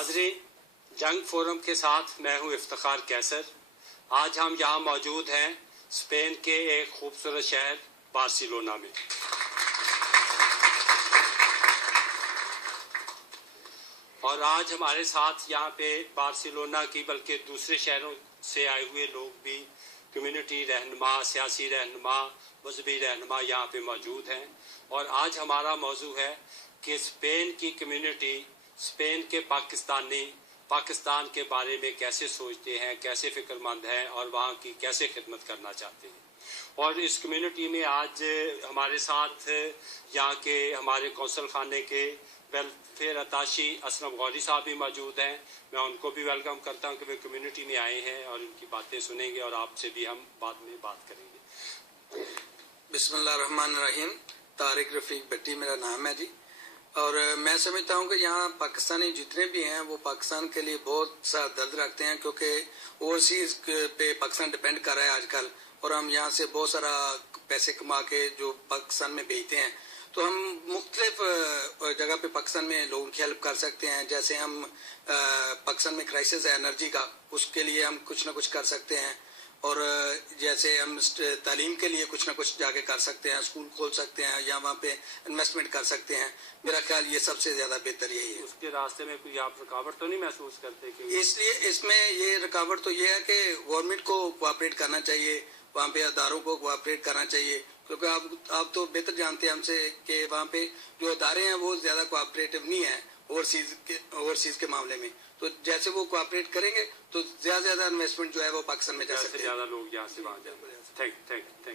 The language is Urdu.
حاضرین، جنگ فورم کے ساتھ میں ہوں افتخار کیسر۔ آج ہم یہاں موجود ہیں اسپین کے ایک خوبصورت شہر بارسلونا میں۔ اور آج ہمارے ساتھ یہاں پہ بارسلونا کی بلکہ دوسرے شہروں سے آئے ہوئے لوگ بھی، کمیونٹی رہنما، سیاسی رہنما، مذہبی رہنما یہاں پہ موجود ہیں۔ اور آج ہمارا موضوع ہے کہ اسپین کی کمیونٹی، اسپین کے پاکستانی پاکستان کے بارے میں کیسے سوچتے ہیں، کیسے فکر مند ہیں اور وہاں کی کیسے خدمت کرنا چاہتے ہیں۔ اور اس کمیونٹی میں آج ہمارے ساتھ یہاں کے ہمارے کونسل خانے کے ویلفیئر اتاشی اسلم غوری صاحب بھی موجود ہیں۔ میں ان کو بھی ویلکم کرتا ہوں کہ وہ کمیونٹی میں آئے ہیں اور ان کی باتیں سنیں گے اور آپ سے بھی ہم بعد میں بات کریں گے۔ بسم اللہ الرحمن الرحیم۔ طارق رفیق بٹی میرا نام ہے جی، اور میں سمجھتا ہوں کہ یہاں پاکستانی جتنے بھی ہیں وہ پاکستان کے لیے بہت سا درد رکھتے ہیں، کیونکہ اوورسیز پہ پاکستان ڈپینڈ کر رہا ہے آج کل، اور ہم یہاں سے بہت سارا پیسے کما کے جو پاکستان میں بھیجتے ہیں، تو ہم مختلف جگہ پہ پاکستان میں لوگوں کی ہیلپ کر سکتے ہیں۔ جیسے ہم پاکستان میں کرائسس ہے انرجی کا، اس کے لیے ہم کچھ نہ کچھ کر سکتے ہیں، اور جیسے ہم تعلیم کے لیے کچھ نہ کچھ جا کے کر سکتے ہیں، اسکول کھول سکتے ہیں یا وہاں پہ انویسٹمنٹ کر سکتے ہیں۔ میرا خیال یہ سب سے زیادہ بہتر یہی ہے۔ اس کے راستے میں کوئی آپ رکاوٹ تو نہیں محسوس کرتے؟ کہ اس لیے اس میں یہ رکاوٹ تو یہ ہے کہ گورنمنٹ کو کوآپریٹ کرنا چاہیے، وہاں پہ اداروں کو کوآپریٹ کرنا چاہیے، کیونکہ آپ تو بہتر جانتے ہیں ہم سے کہ وہاں پہ جو ادارے ہیں وہ زیادہ کوآپریٹو نہیں ہیں اوورسیز کے معاملے میں۔ تو جیسے وہ کوآپریٹ کریں گے تو زیادہ انویسٹمنٹ جو ہے وہ پاکستان میں جا سکتے ہیں۔ زیادہ لوگ یہاں سے وہاں جائیں گے۔ Thank you.